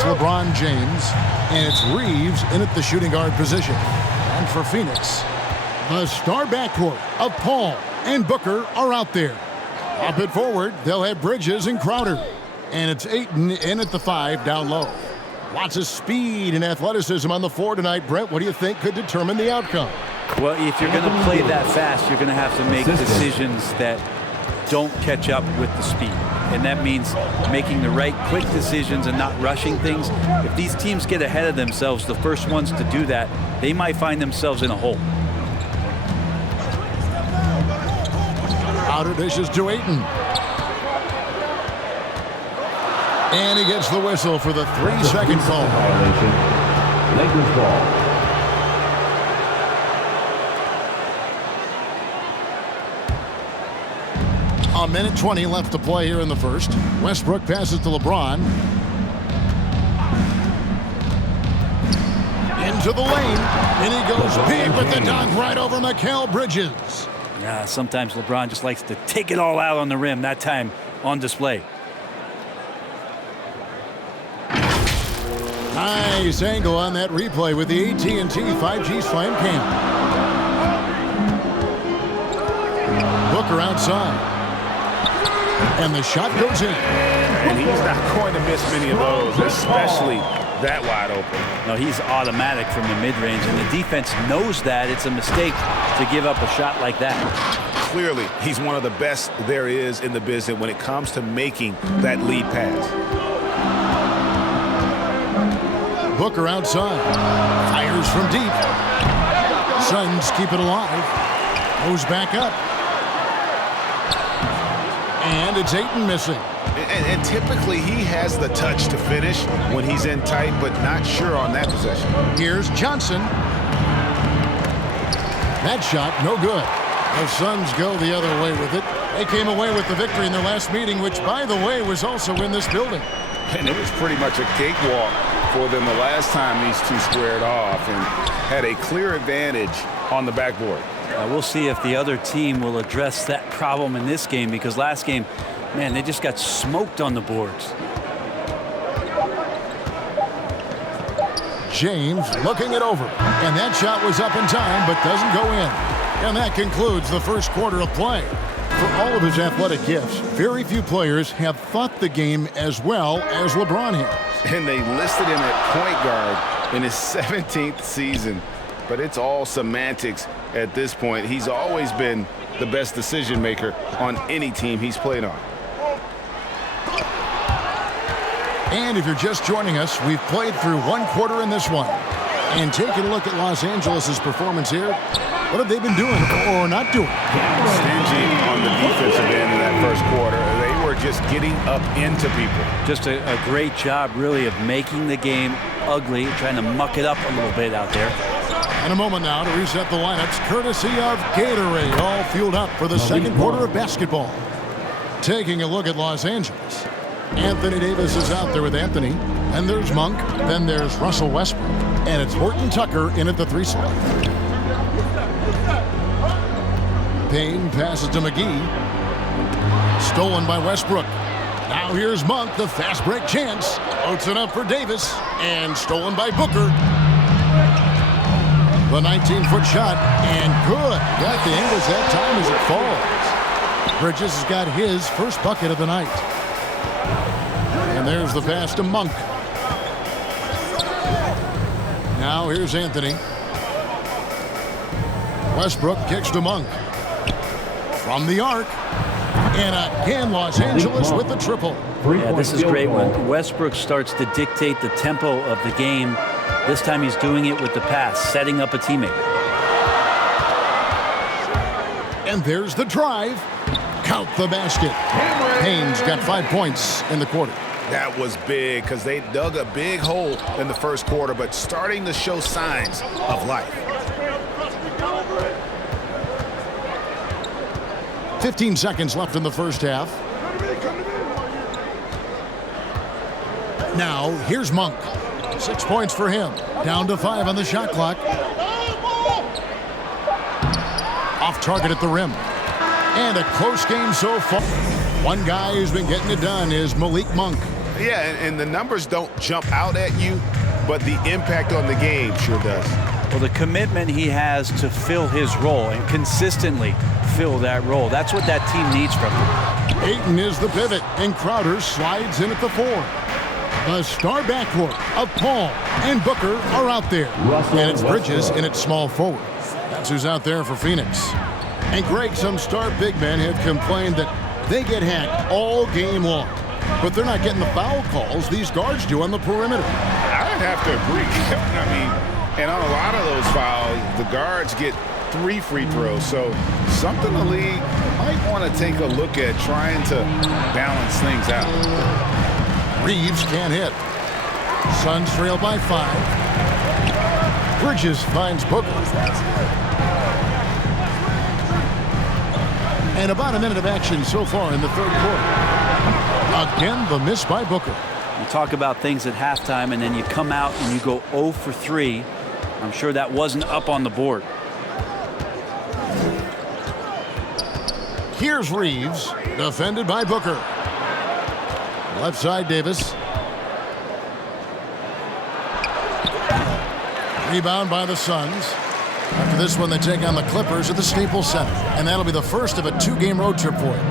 It's LeBron James, and it's Reeves in at the shooting guard position. And for Phoenix, the star backcourt of Paul and Booker are out there. Up it forward, they'll have Bridges and Crowder. And it's Ayton in at the 5 down low. Lots of speed and athleticism on the floor tonight. Brett, what do you think could determine the outcome? Well, if you're going to play that fast, you're going to have to make decisions that don't catch up with the speed. And that means making the right quick decisions and not rushing things. If these teams get ahead of themselves, the first ones to do that, they might find themselves in a hole. Outer dishes to Ayton. And he gets the whistle for the 3-second call. Lakers ball. A minute 20 left to play here in the first. Westbrook passes to LeBron. Into the lane. And he goes big with the dunk right over Mikal Bridges. Yeah, sometimes LeBron just likes to take it all out on the rim. That time on display. Nice angle on that replay with the AT&T 5G Slam Cam. Booker outside. And the shot goes in. And he's not going to miss many of those, especially that wide open. No, he's automatic from the mid-range, and the defense knows that. It's a mistake to give up a shot like that. Clearly, he's one of the best there is in the business when it comes to making that lead pass. Booker outside. Fires from deep. Suns keep it alive. Goes back up. And it's Ayton missing. And typically he has the touch to finish when he's in tight, but not sure on that possession. Here's Johnson. That shot, no good. The Suns go the other way with it. They came away with the victory in their last meeting, which, by the way, was also in this building. And it was pretty much a cakewalk for them the last time these two squared off and had a clear advantage on the backboard. We'll see if the other team will address that problem in this game, because last game, man, they just got smoked on the boards. James looking it over. And that shot was up in time, but doesn't go in. And that concludes the first quarter of play. For all of his athletic gifts, very few players have thought the game as well as LeBron has. And they listed him at point guard in his 17th season. But it's all semantics at this point. He's always been the best decision maker on any team he's played on. And if you're just joining us, we've played through one quarter in this one. And taking a look at Los Angeles' performance here, what have they been doing or not doing? Stingy on the defensive end in that first quarter. They were just getting up into people. Just a great job, really, of making the game ugly, trying to muck it up a little bit out there. And a moment now to reset the lineups, courtesy of Gatorade, all fueled up for the second quarter of basketball. Taking a look at Los Angeles. Anthony Davis is out there with Anthony. And there's Monk. Then there's Russell Westbrook. And it's Horton Tucker in at the 3 slot. Payne passes to McGee. Stolen by Westbrook. Now here's Monk, the fast break chance. Floats it up for Davis. And stolen by Booker. The 19-foot shot. And good. Got the angles that time as it falls. Bridges has got his first bucket of the night. And there's the pass to Monk. Now here's Anthony. Westbrook kicks to Monk. From the arc. And again, Los Angeles with the triple. Yeah, this is great when Westbrook starts to dictate the tempo of the game. This time he's doing it with the pass, setting up a teammate. And there's the drive. Count the basket. Payne's got 5 points in the quarter. That was big because they dug a big hole in the first quarter, but starting to show signs of life. 15 seconds left in the first half. Now, here's Monk. 6 points for him. Down to 5 on the shot clock. Off target at the rim. And a close game so far. One guy who's been getting it done is Malik Monk. Yeah, and the numbers don't jump out at you, but the impact on the game sure does. Well, the commitment he has to fill his role and consistently fill that role, that's what that team needs from him. Ayton is the pivot, and Crowder slides in at the 4. The star backcourt of Paul and Booker are out there. And it's Bridges in at small forward. That's who's out there for Phoenix. And Greg, some star big men have complained that they get hacked all game long. But they're not getting the foul calls these guards do on the perimeter. I'd have to agree. I mean, and on a lot of those fouls, the guards get 3 free throws. So something the league might want to take a look at trying to balance things out. Reeves can't hit. Suns trail by 5. Bridges finds Booker. And about a minute of action so far in the third quarter. Again, the miss by Booker. You talk about things at halftime, and then you come out and you go 0 for 3. I'm sure that wasn't up on the board. Here's Reeves, defended by Booker. Left side, Davis. Rebound by the Suns. After this one, they take on the Clippers at the Staples Center. And that'll be the first of a 2-game road trip for him.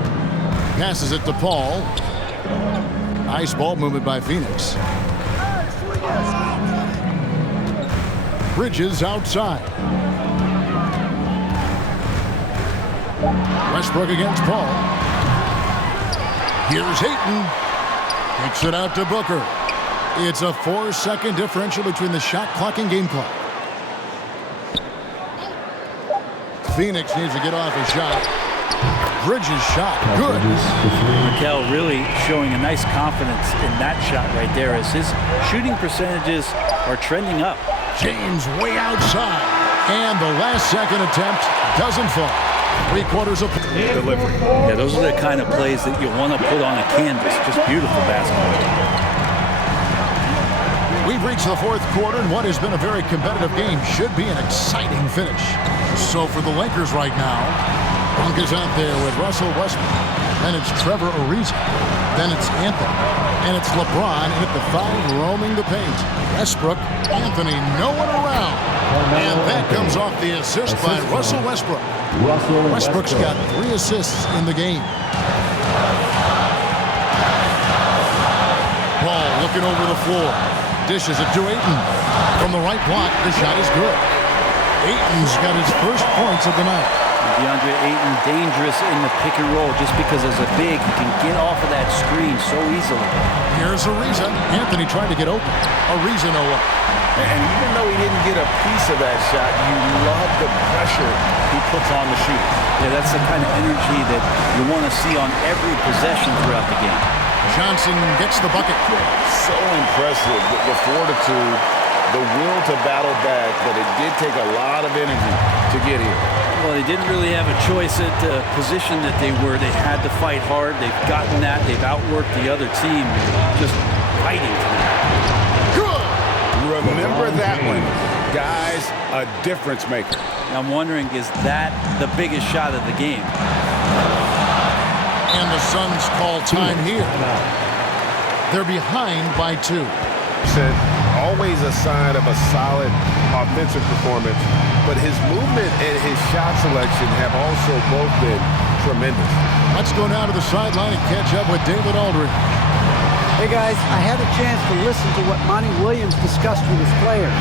Passes it to Paul. Nice ball movement by Phoenix. Bridges outside. Westbrook against Paul. Here's Ayton. Kicks it out to Booker. It's a 4-second differential between the shot clock and game clock. Phoenix needs to get off a shot. Bridges shot. Good. Raquel really showing a nice confidence in that shot right there as his shooting percentages are trending up. James way outside. And the last second attempt doesn't fall. 3/4 of Delivery. Yeah, those are the kind of plays that you want to put on a canvas. Just beautiful basketball. We've reached the fourth quarter, and what has been a very competitive game should be an exciting finish. So for the Lakers right now, Monk is out there with Russell Westbrook. Then it's Trevor Ariza. Then it's Anthony. And it's LeBron in at the 5 roaming the paint. Westbrook, Anthony, no one around. And that comes off the assist by Russell Westbrook. Westbrook's got 3 assists in the game. Ball looking over the floor. Dishes it to Ayton. From the right block, the shot is good. Ayton's got his first points of the night. DeAndre Ayton dangerous in the pick and roll just because as a big, he can get off of that screen so easily. Here's Ariza. Anthony trying to get open. Ariza no up. And even though he didn't get a piece of that shot, you love the pressure he puts on the shooter. Yeah, that's the kind of energy that you want to see on every possession throughout the game. Johnson gets the bucket. So impressive, the fortitude, the will to battle back, but it did take a lot of energy to get here. Well, they didn't really have a choice at the position that they were. They had to fight hard. They've gotten that. They've outworked the other team, just fighting for that. Good. Remember that one. Guys, a difference maker. I'm wondering, is that the biggest shot of the game? And the Suns call time here. They're behind by 2. Said always a sign of a solid offensive performance, but his movement and his shot selection have also both been tremendous. Let's go down to the sideline and catch up with David Aldridge. Hey guys, I had a chance to listen to what Monty Williams discussed with his players.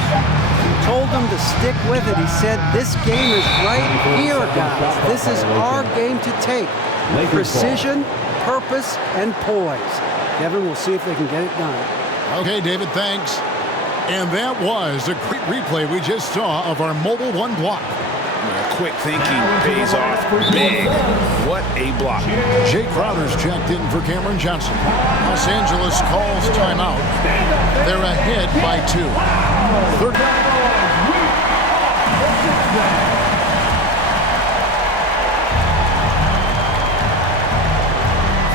He told them to stick with it. He said, this game is right here, guys. This is our game to take. Precision, purpose, and poise. Kevin, we'll see if they can get it done. Okay, David, thanks. And that was a great replay we just saw of our Mobile One block. Quick thinking pays off big. What a block. Jay Crowder's checked in for Cameron Johnson. Los Angeles calls timeout. They're ahead by 2.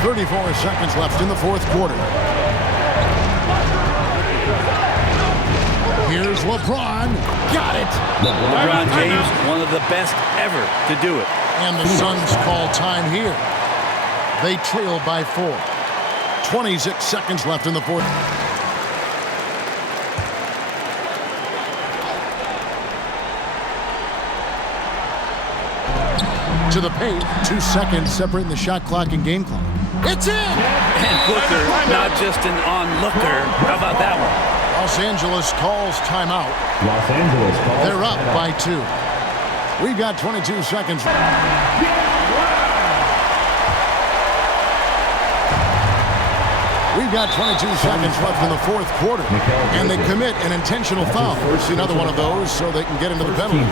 34 seconds left in the fourth quarter. Here's LeBron. Got it. LeBron James, one of the best ever to do it. And the Suns call time here. They trail by 4. 26 seconds left in the fourth. To the paint. 2 seconds separating the shot clock and game clock. It's in! And Booker, not just an onlooker. How about that one? Los Angeles calls timeout. Los Angeles calls They're up timeout. by 2. We've got 22 seconds. We've got 22 seconds left in the fourth quarter. And they commit an intentional foul. We'll see another one of those so they can get into the penalty.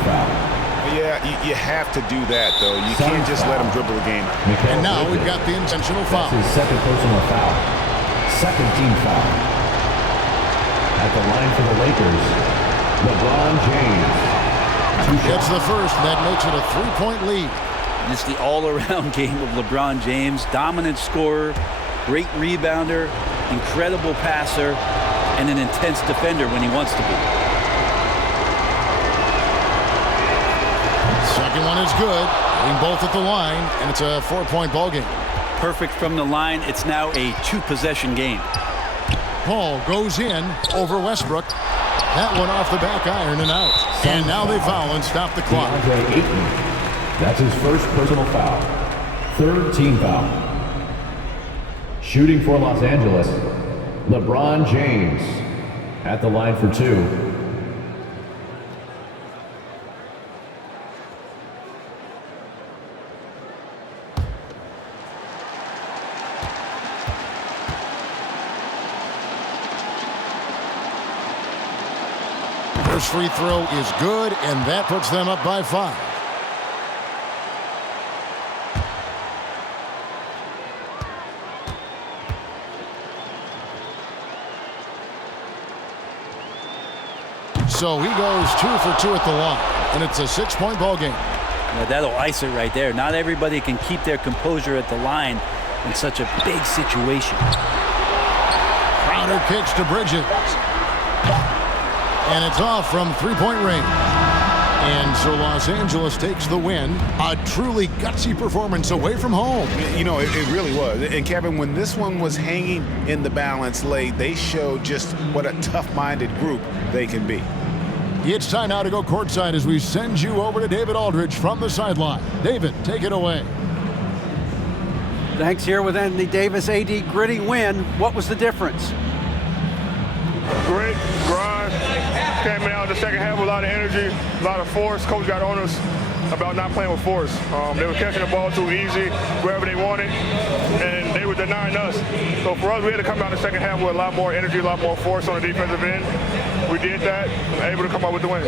Yeah, you have to do that, though. You can't just let them dribble the game out. And now we've got the intentional foul. That's his second personal foul. Second team foul. At the line for the Lakers, LeBron James. Gets the first, and that makes it a 3-point lead. It's the all-around game of LeBron James. Dominant scorer, great rebounder, incredible passer, and an intense defender when he wants to be. Second one is good. Hitting both at the line, and it's a 4-point ball game. Perfect from the line. It's now a 2-possession game. Paul goes in over Westbrook. That one off the back iron and out. And now they foul and stop the clock. DeAndre Ayton. That's his first personal foul. Third team foul. Shooting for Los Angeles, LeBron James. At the line for 2. First free throw is good, and that puts them up by 5. So he goes 2 for 2 at the line, and it's a 6-point ball game. Yeah, that'll ice it right there. Not everybody can keep their composure at the line in such a big situation. Crowder kicks to Bridges. And it's off from 3-point range. And so Los Angeles takes the win. A truly gutsy performance away from home. You know, it really was. And Kevin, when this one was hanging in the balance late, they showed just what a tough-minded group they can be. It's time now to go courtside as we send you over to David Aldridge from the sideline. David, take it away. Thanks. Here with Anthony Davis. AD, gritty win. What was the difference? Grit, grind, came out in the second half with a lot of energy, a lot of force. Coach got on us about not playing with force. They were catching the ball too easy, wherever they wanted, and they were denying us. So for us, we had to come out in the second half with a lot more energy, a lot more force on the defensive end. We did that, able to come out with the win.